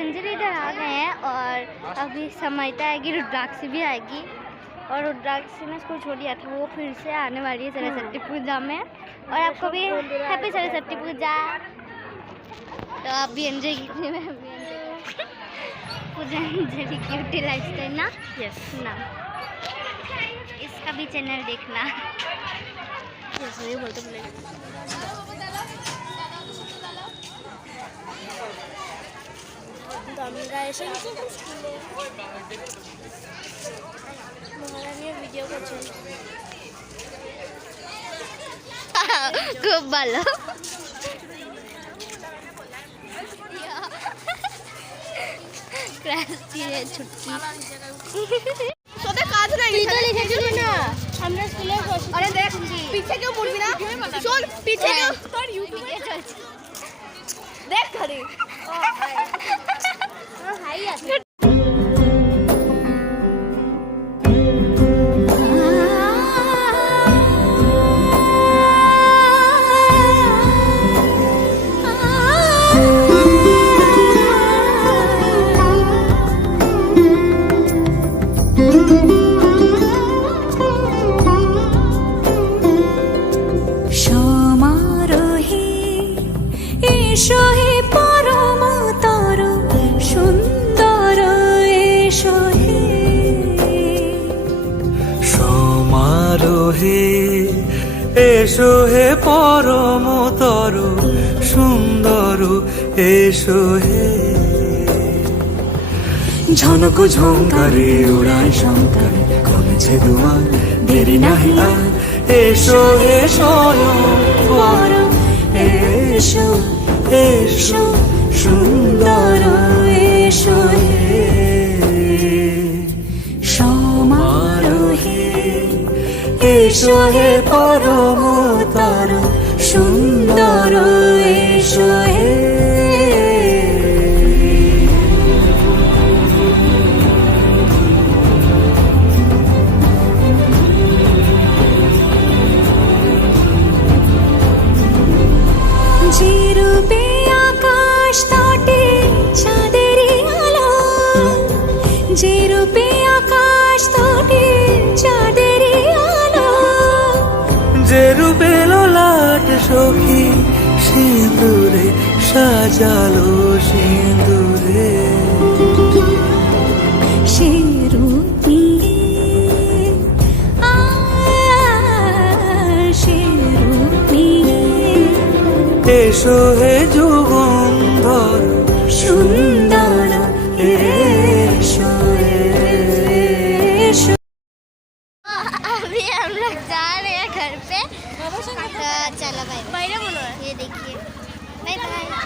Ginger इधर आ गए हैं और अभी समयता आएगी, रुद्राक्षी भी आएगी और रुद्राक्षी ने स्कूल छोड़ दिया था, वो फिर से आने वाली है सरस्वती पूजा में। और आपको भी हैप्पी सरस्वती पूजा। तो आप भी एंजॉय कीजिए, मैं भी पूजा एंजॉय क्यूटी लाइफस्टाइल ना, यस ना, इसका भी चैनल देखना। यस ये बोलते बोले আমরা এসে গেছি স্কুলে, মহারানীর ভিডিও করছি। খুব ভালো। ছুটকি তোদের কাজ নাই, লিখেছিল না আমরা স্কুলে। আরে দেখ পিছে কেউ পড়বি না, চল পিছে তোর ইউটিউবে চলছে দেখ খালি। ও হাই আছে এসো হে পরমতর সুন্দর, এসো হে ঝনক ঝঙ্কারে ওড়ায় শঙ্কারে, কমেছে দুয়ার দেরি নাহি আর, এসো হে স্বয়ং পরম, এসো এসো সুন্দর, এসো হে সমারোহে, এসো হে পরমতর সুন্দর, এসো হে যে রূপে আকাশ তটে চাঁদেরই আলো, যে রূপে আকাশ তটে চাঁদেরই আলো, যে রূপে ললাট সখী সিঁদুরে সাজালো সিঁদুরে, সে রূপ নিয়ে সে রূপ নিয়ে, এসো হে যুগন্ধর সুন্দর, এসো এসো। अभी हम लोग जा रहे हैं घर पे। चलो भाई, ये देखिए, बाय बाय।